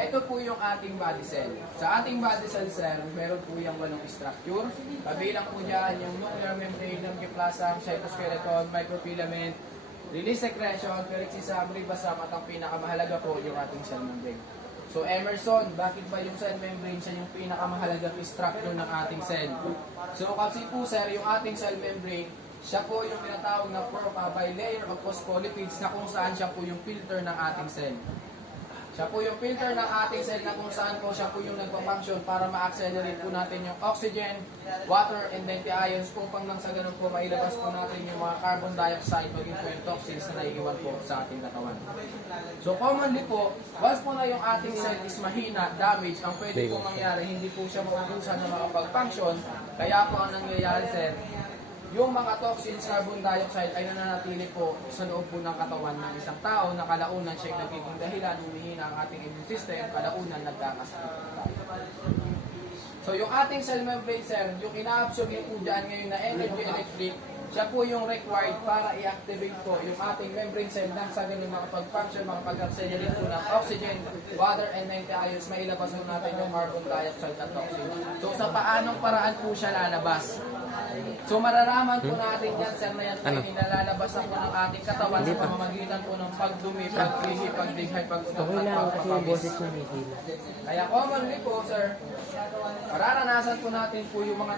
Ito po yung ating body cell. Sa ating body cell, sir, meron po yung 8 structure. Kabilang po dyan yung nuclear membrane, nucleoplasm, cytoskeleton, microfilament, release secretion, peroxisome, ribosome, at ang pinakamahalaga po yung ating cell membrane. So Emerson, bakit ba yung cell membrane siya yung pinakamahalagang structure ng ating cell? So kasi po sir, yung ating cell membrane, siya po yung tinatawag na bilayer of phospholipids na kung saan siya po yung filter ng ating cell. Siya po yung filter ng ating cell na kung saan po siya po yung nagpa-function para ma-accelerate po natin yung oxygen, water, and then the ions upang nang sa ganun po mailabas po natin yung mga carbon dioxide maging po yung toxins na naiiwan po sa ating katawan. So commonly po, once po na yung ating cell is mahina, damage, ang pwede po mangyari, hindi po siya maubusan na makapag-function, kaya po ang nangyayari sir, yung mga toxins, carbon dioxide ay nananatili po sa loob po ng katawan ng isang tao na kalaunan siya nagiging dahilan, humihina ang ating immune system, kalaunan nagkakasakit po tayo. So yung ating cell membrane sir, yung ina-absorb po dyan ngayon na energy electric, siya po yung required para i-activate po yung ating membrane cell nang sa ganun makapag-function, makapag-accelerate po ng oxygen, water, and then the ions, mailabas po natin yung carbon dioxide at toxins. So sa paanong paraan po siya lalabas? So mararaman po natin yan, sir, na yan po yung inalalabas na po ng ating katawan sa pamamagitan po ng pagdumi, pagkihi, pagdighay, pagpapawis. Kaya commonly po, sir, mararanasan po natin po yung mga